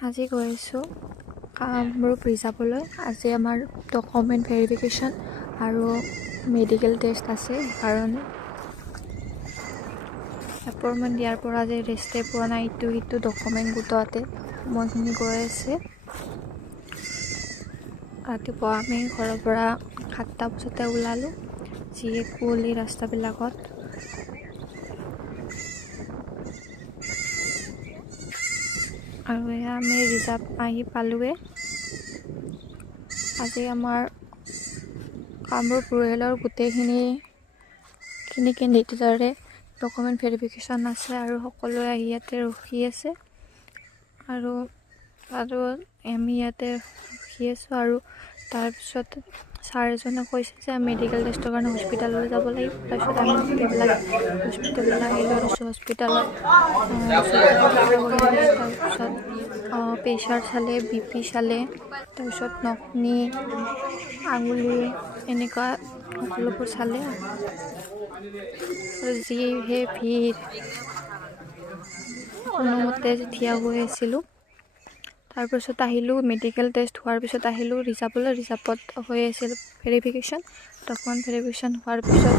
আজি গৈছোঁ কামৰূপ ৰিজাৰ্ভলৈ। আজি আমাৰ ডকুমেণ্ট ভেৰিফিকেশ্যন আৰু মেডিকেল টেষ্ট আছে। সেইকাৰণে এপইণ্টমেণ্ট দিয়াৰ পৰা আজি ৰেষ্টে পোৱা নাই। ইটো সিটো ডকুমেণ্ট গোটোৱাতে সময়খিনি গৈ আছে। ৰাতিপুৱা আমি ঘৰৰ পৰা 7টা বজাতে ওলালোঁ। যিয়ে কুঁৱলী ৰাস্তাবিলাকত। আৰু এয়া আমি ৰিজাৰ্ভ আহি পালোঁৱে। আজি আমাৰ কামৰূপ ৰুৰেলৰ গোটেইখিনি কেণ্ডিডেটৰে ডকুমেণ্ট ভেৰিফিকেশ্যন আছে আৰু সকলোৱে আহি ইয়াতে ৰখি আছে। আৰু আমি ইয়াতে ৰখি আছোঁ। আৰু তাৰপিছত ছাৰ এজনে কৈছে যে মেডিকেল টেষ্টৰ কাৰণে হস্পিটাললৈ যাব লাগিব। তাৰপিছত আমি গোটেইবিলাক হস্পিটাললৈ আহিলোঁ। হস্পিটালত তাৰপিছত প্ৰেছাৰ চালে, BP চালে, তাৰপিছত নখনি, আঙুলি এনেকুৱা সকলোবোৰ চালে। আৰু যিহে ভিৰ, কোনোমতে থিয় হৈ আছিলোঁ। তাৰপিছত আহিলোঁ মেডিকেল টেষ্ট হোৱাৰ পিছত আহিলোঁ ৰিজাৰ্ভলৈ। ৰিজাৰ্ভত হৈ আছিল ভেৰিফিকেশ্যন। ডকুমেণ্ট ভেৰিফিকেশ্যন হোৱাৰ পিছত